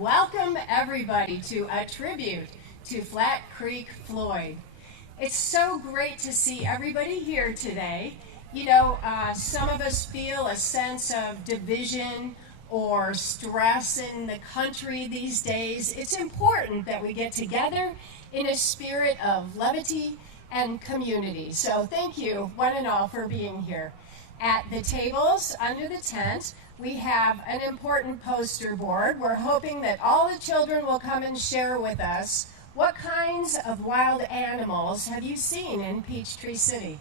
Welcome everybody to a tribute to Flat Creek Floyd. It's so great to see everybody here today. You know, some of us feel a sense of division or stress in the country these days. It's important that we get together in a spirit of levity and community. So thank you, one and all, for being here. At the tables under the tent, we have an important poster board. We're hoping that all the children will come and share with us what kinds of wild animals have you seen in Peachtree City.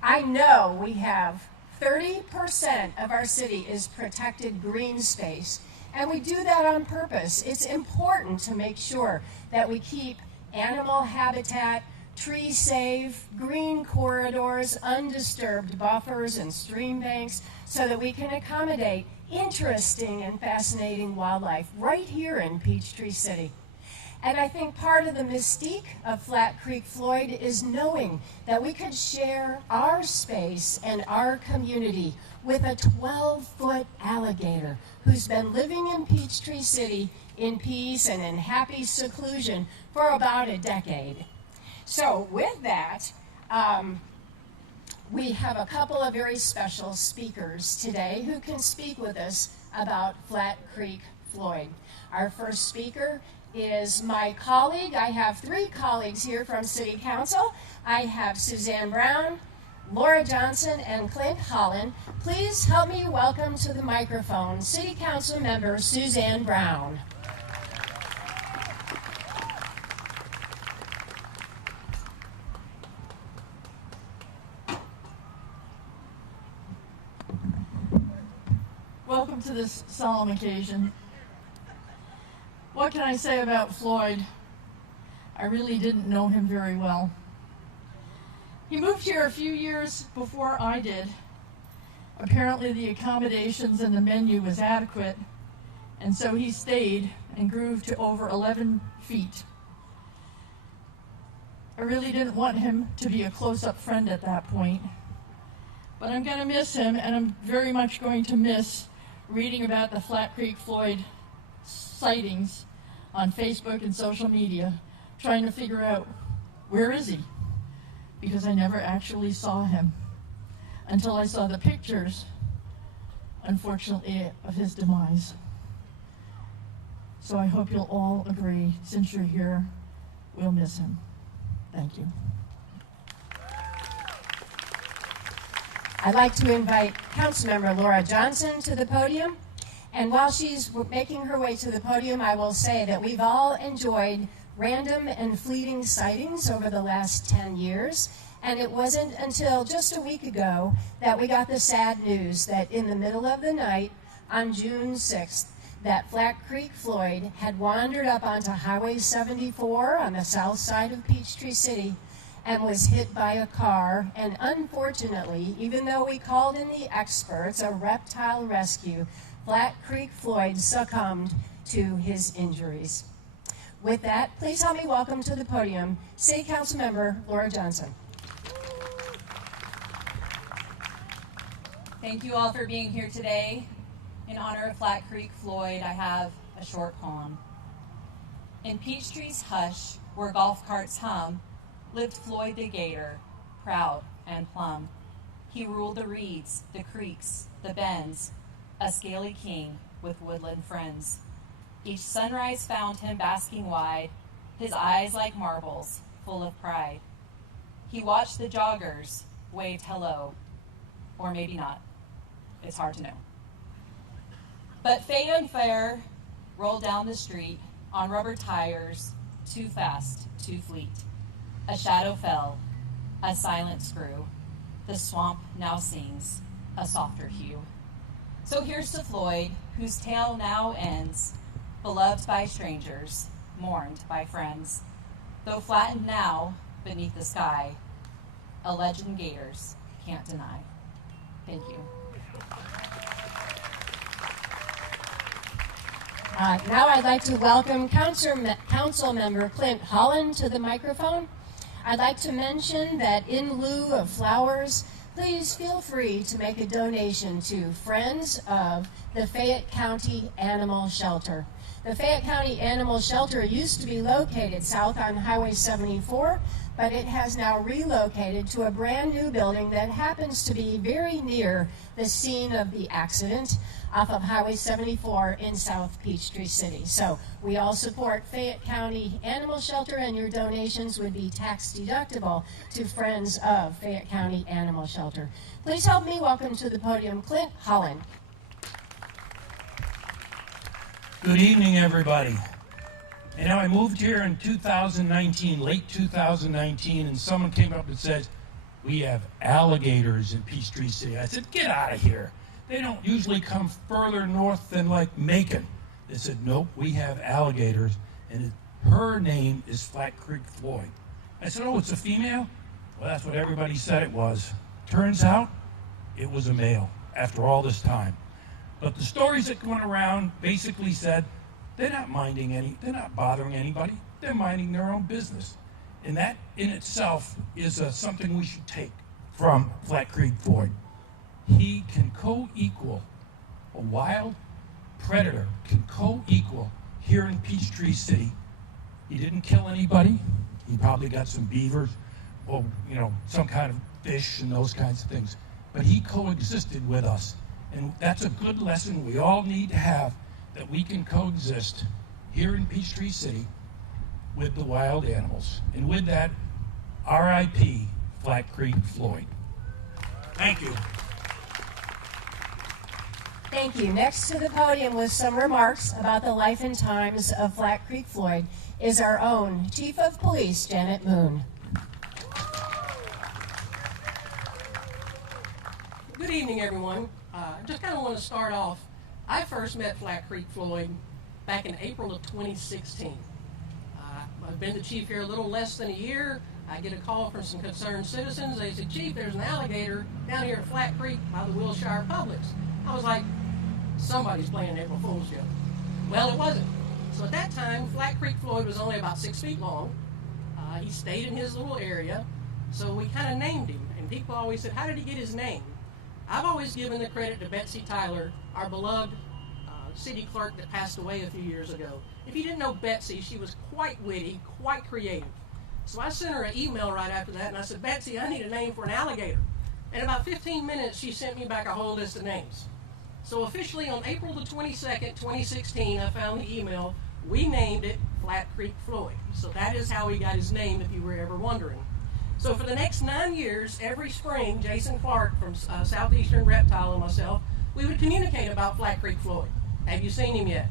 I know we have 30% of our city is protected green space, and we do that on purpose. It's important to make sure that we keep animal habitat, tree safe, green corridors, undisturbed buffers and stream banks so that we can accommodate interesting and fascinating wildlife right here in Peachtree City. And I think part of the mystique of Flat Creek Floyd is knowing that we could share our space and our community with a 12-foot alligator who's been living in Peachtree City in peace and in happy seclusion for about a decade. So with that, we have a couple of very special speakers today who can speak with us about Flat Creek Floyd. Our first speaker is my colleague. I have three colleagues here from City Council. I have Suzanne Brown, Laura Johnson, and Clint Holland. Please help me welcome to the microphone City Council member Suzanne Brown. Welcome to this solemn occasion. What can I say about Floyd? I really didn't know him very well. He moved here a few years before I did. Apparently the accommodations and the menu was adequate, and so he stayed and grew to over 11 feet. I really didn't want him to be a close-up friend at that point, but I'm going to miss him, and I'm very much going to miss reading about the Flat Creek Floyd sightings on Facebook and social media, trying to figure out where is he, because I never actually saw him until I saw the pictures, unfortunately, of his demise. So I hope you'll all agree, since you're here, we'll miss him. Thank you. I'd like to invite Councilmember Laura Johnson to the podium. And while she's making her way to the podium, I will say that we've all enjoyed random and fleeting sightings over the last 10 years. And it wasn't until just a week ago that we got the sad news that in the middle of the night on June 6th, that Flat Creek Floyd had wandered up onto Highway 74 on the south side of Peachtree City and was hit by a car, and unfortunately, even though we called in the experts, a reptile rescue, Flat Creek Floyd succumbed to his injuries. With that, please help me welcome to the podium City Council member Laura Johnson. Thank you all for being here today. In honor of Flat Creek Floyd, I have a short poem. In Peachtree's hush, where golf carts hum, lived Floyd the Gator, proud and plumb. He ruled the reeds, the creeks, the bends, a scaly king with woodland friends. Each sunrise found him basking wide, his eyes like marbles, full of pride. He watched the joggers, waved hello, or maybe not. It's hard to know. But fate unfair rolled down the street on rubber tires, too fast, too fleet. A shadow fell, a silence grew. The swamp now sings a softer hue. So here's to Floyd, whose tale now ends, beloved by strangers, mourned by friends. Though flattened now beneath the sky, a legend gators can't deny. Thank you. Now I'd like to welcome Council member Clint Holland to the microphone. I'd like to mention that in lieu of flowers, please feel free to make a donation to Friends of the Fayette County Animal Shelter. The Fayette County Animal Shelter used to be located south on Highway 74, but it has now relocated to a brand new building that happens to be very near the scene of the accident off of Highway 74 in South Peachtree City. So we all support Fayette County Animal Shelter, and your donations would be tax deductible to Friends of Fayette County Animal Shelter. Please help me welcome to the podium Clint Holland. Good evening, everybody. And now I moved here in 2019, late 2019, and someone came up and said, we have alligators in Peachtree City. I said, get out of here. They don't usually come further north than like Macon. They said, nope, we have alligators, and her name is Flat Creek Floyd. I said, oh, it's a female? Well, that's what everybody said it was. Turns out, it was a male after all this time. But the stories that went around basically said, they're not bothering anybody. They're minding their own business. And that in itself is something we should take from Flat Creek Floyd. He can co-equal, a wild predator can co-equal here in Peachtree City. He didn't kill anybody. He probably got some beavers or, some kind of fish and those kinds of things. But he coexisted with us. And that's a good lesson we all need to have, that we can coexist here in Peachtree City with the wild animals. And with that, R.I.P. Flat Creek Floyd. Thank you. Thank you. Next to the podium with some remarks about the life and times of Flat Creek Floyd is our own Chief of Police, Janet Moon. Good evening, everyone. I just kind of want to start off. I first met Flat Creek Floyd back in April of 2016. I've been the chief here a little less than a year. I get a call from some concerned citizens. They said, Chief, there's an alligator down here at Flat Creek by the Wilshire Publix. I was like, somebody's playing April Fool's joke. Well, it wasn't. So at that time, Flat Creek Floyd was only about 6 feet long. He stayed in his little area, so we kind of named him. And people always said, how did he get his name? I've always given the credit to Betsy Tyler, our beloved city clerk that passed away a few years ago. If you didn't know Betsy, she was quite witty, quite creative. So I sent her an email right after that, and I said, Betsy, I need a name for an alligator. In about 15 minutes, she sent me back a whole list of names. So officially on April the 22nd, 2016, I found the email. We named it Flat Creek Floyd. So that is how he got his name, if you were ever wondering. So for the next 9 years, every spring, Jason Clark from Southeastern Reptile and myself, we would communicate about Flat Creek Floyd. Have you seen him yet?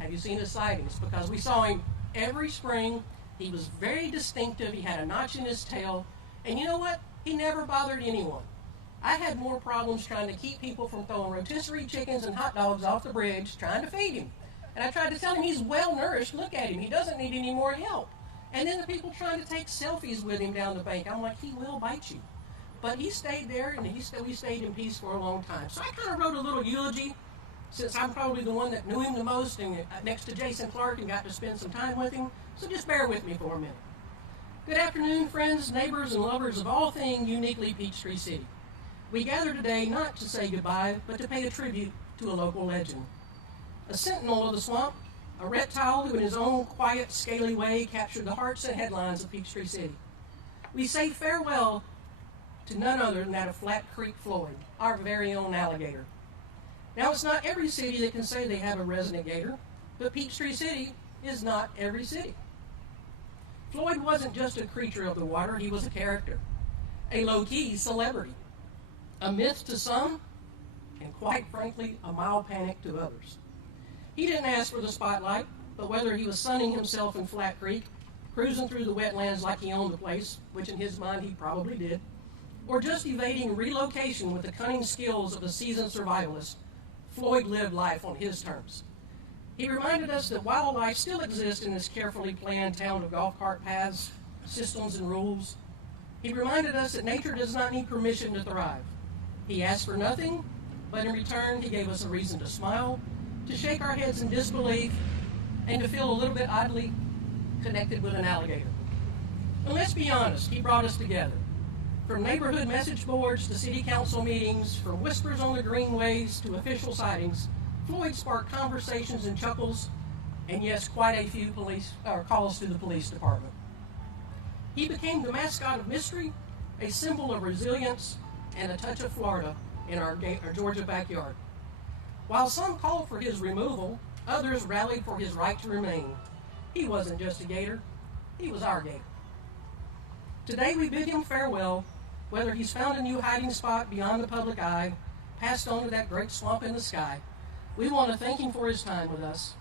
Have you seen his sightings? Because we saw him every spring. He was very distinctive. He had a notch in his tail. And you know what? He never bothered anyone. I had more problems trying to keep people from throwing rotisserie chickens and hot dogs off the bridge, trying to feed him. And I tried to tell him he's well nourished. Look at him. He doesn't need any more help. And then the people trying to take selfies with him down the bank. I'm like, he will bite you. But he stayed there, and we stayed in peace for a long time. So I kind of wrote a little eulogy, since I'm probably the one that knew him the most, and next to Jason Clark, and got to spend some time with him. So just bear with me for a minute. Good afternoon, friends, neighbors, and lovers of all things uniquely Peachtree City. We gather today not to say goodbye, but to pay a tribute to a local legend. A sentinel of the swamp, a reptile who in his own quiet, scaly way captured the hearts and headlines of Peachtree City. We say farewell to none other than that of Flat Creek Floyd, our very own alligator. Now, it's not every city that can say they have a resident gator, but Peachtree City is not every city. Floyd wasn't just a creature of the water, he was a character, a low-key celebrity, a myth to some, and quite frankly, a mild panic to others. He didn't ask for the spotlight, but whether he was sunning himself in Flat Creek, cruising through the wetlands like he owned the place, which in his mind he probably did, or just evading relocation with the cunning skills of a seasoned survivalist, Floyd lived life on his terms. He reminded us that wildlife still exists in this carefully planned town of golf cart paths, systems, and rules. He reminded us that nature does not need permission to thrive. He asked for nothing, but in return he gave us a reason to smile, to shake our heads in disbelief, and to feel a little bit oddly connected with an alligator. And let's be honest, he brought us together. From neighborhood message boards to city council meetings, from whispers on the greenways to official sightings, Floyd sparked conversations and chuckles and yes, quite a few calls to the police department. He became the mascot of mystery, a symbol of resilience, and a touch of Florida in our Georgia backyard. While some called for his removal, others rallied for his right to remain. He wasn't just a gator, he was our gator. Today we bid him farewell, whether he's found a new hiding spot beyond the public eye, passed on to that great swamp in the sky. We want to thank him for his time with us.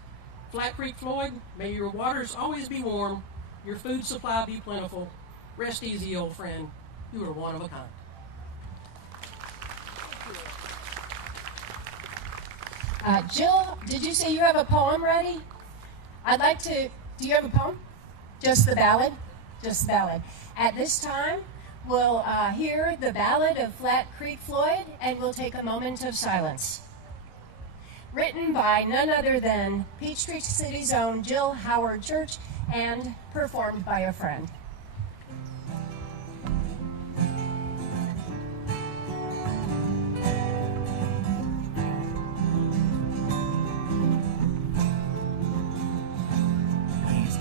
Flat Creek Floyd, may your waters always be warm, your food supply be plentiful. Rest easy, old friend. You are one of a kind. Jill, did you say you have a poem ready? Do you have a poem? Just the ballad? Just the ballad. At this time, we'll hear the ballad of Flat Creek Floyd, and we'll take a moment of silence. Written by none other than Peachtree City's own Jill Howard Church, and performed by a friend.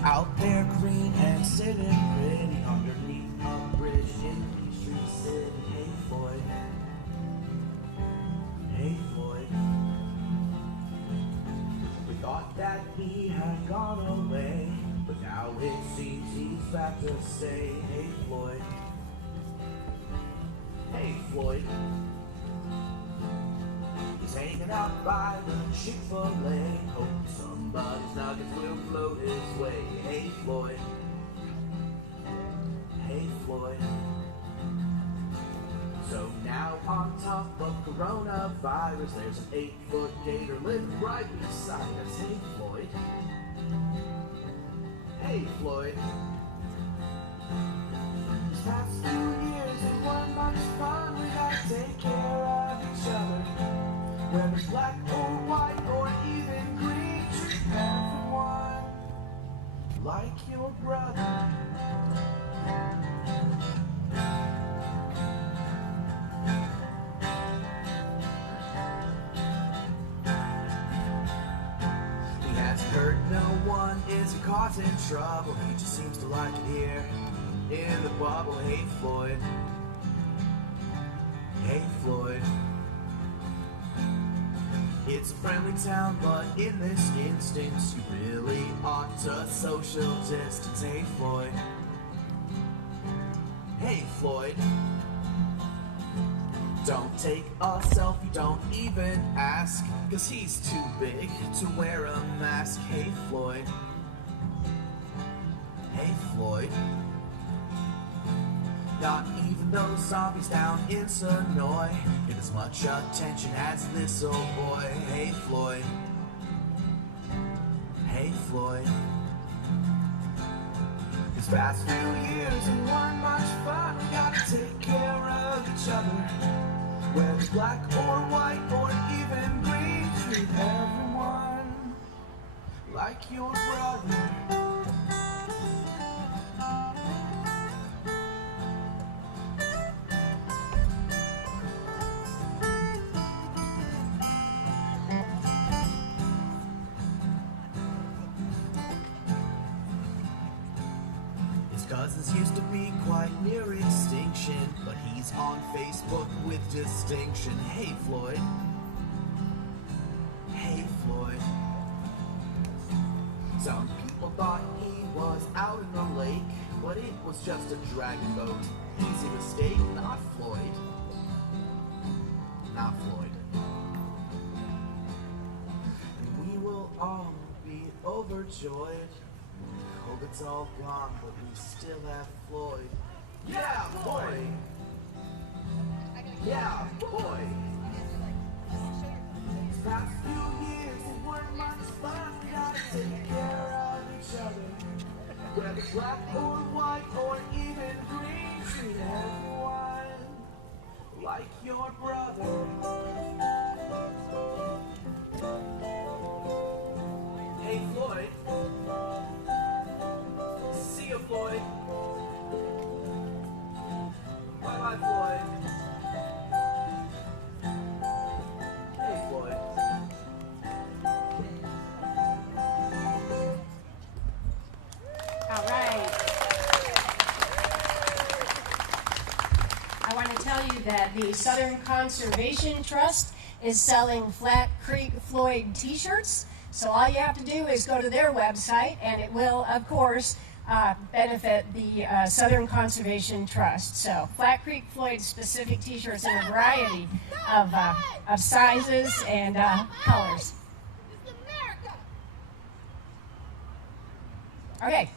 Out there green and sitting pretty underneath a bridge in Peachtree City. Hey Floyd, hey Floyd. We thought that he had gone away, but now it seems he's back to say, hey Floyd, hey Floyd. He's hanging out by the Chick-fil-A, hoping somebody's nuggets will float his way. Hey Floyd, hey Floyd. So now on top of coronavirus, there's an 8-foot gator living right beside us. Hey Floyd, hey Floyd. These past 2 years they weren't much fun. We gotta take care of each other. Whether black or white or even green, treat everyone like your brother. He hasn't hurt no one, isn't causing trouble. He just seems to like it here in the bubble. Hey Floyd, hey Floyd. It's a friendly town, but in this instance, you really ought to social distance. Hey Floyd, hey Floyd. Don't take a selfie, don't even ask, 'cause he's too big to wear a mask. Hey Floyd, hey Floyd. Not even those zombies down in Sonoy get as much attention as this old boy. Hey Floyd, hey Floyd. These past few years they weren't much fun. We gotta take care of each other. Whether black or white or even green, treat everyone like your brother. Cousins used to be quite near extinction, but he's on Facebook with distinction. Hey Floyd, hey Floyd. Some people thought he was out in the lake, but it was just a dragon boat. Easy mistake, not Floyd, not Floyd. And we will all be overjoyed. Hope it's all gone, but we still have Floyd. Yeah, boy! Yeah, boy! These past few years, they weren't much fun. We gotta take care of each other. Whether black or white or even green, treat everyone like your brother. Hey, Floyd. See you, Floyd. Bye-bye, Floyd. Hey, Floyd. that the Southern Conservation Trust is selling Flat Creek Floyd t-shirts. So all you have to do is go to their website, and it will, of course, benefit the Southern Conservation Trust. So Flat Creek Floyd specific t-shirts in a variety of sizes and colors. Okay,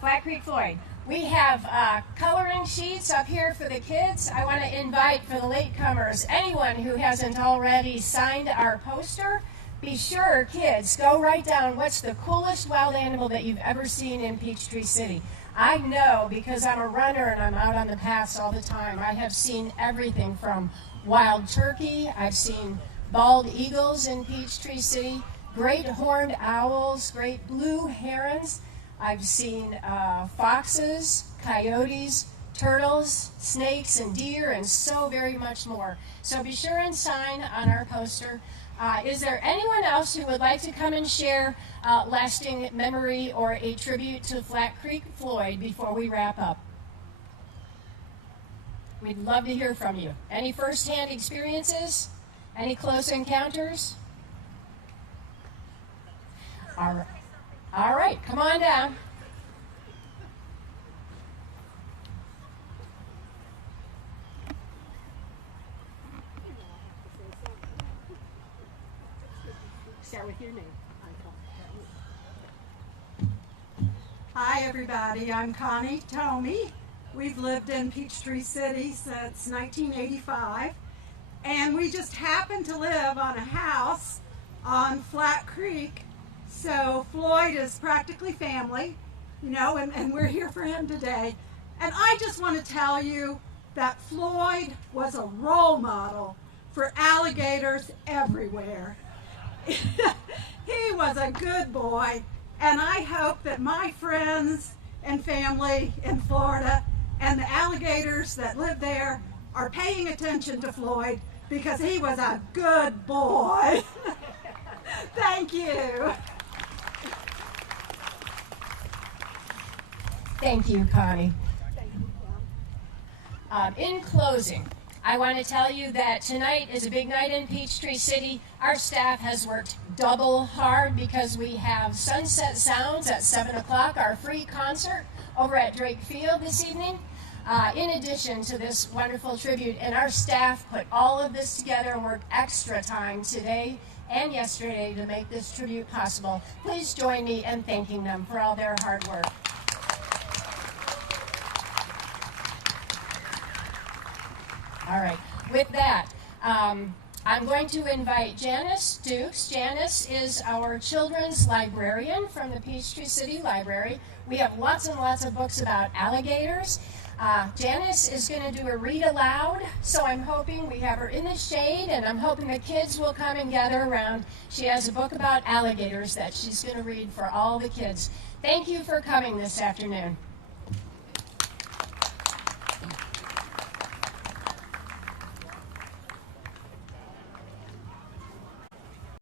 Flat Creek Floyd. We have coloring sheets up here for the kids. I want to invite for the latecomers, anyone who hasn't already signed our poster, be sure, kids, go write down what's the coolest wild animal that you've ever seen in Peachtree City. I know because I'm a runner and I'm out on the paths all the time. I have seen everything from wild turkey, I've seen bald eagles in Peachtree City, great horned owls, great blue herons. I've seen foxes, coyotes, turtles, snakes, and deer, and so very much more. So be sure and sign on our poster. Is there anyone else who would like to come and share lasting memory or a tribute to Flat Creek Floyd before we wrap up? We'd love to hear from you. Any firsthand experiences? Any close encounters? All right, come on down. Start with your name. Hi everybody, I'm Connie Tomey. We've lived in Peachtree City since 1985, and we just happen to live on a house on Flat Creek, so Floyd is practically family, you know, and we're here for him today. And I just want to tell you that Floyd was a role model for alligators everywhere. He was a good boy, and I hope that my friends and family in Florida and the alligators that live there are paying attention to Floyd, because he was a good boy. Thank you. Thank you, Connie. In closing, I want to tell you that tonight is a big night in Peachtree City. Our staff has worked double hard because we have Sunset Sounds at 7 o'clock, our free concert over at Drake Field this evening. In addition to this wonderful tribute, and our staff put all of this together and worked extra time today and yesterday to make this tribute possible. Please join me in thanking them for all their hard work. All right, with that, I'm going to invite Janice Dukes. Janice is our children's librarian from the Peachtree City Library. We have lots and lots of books about alligators. Janice is going to do a read aloud, so I'm hoping we have her in the shade, and I'm hoping the kids will come and gather around. She has a book about alligators that she's going to read for all the kids. Thank you for coming this afternoon.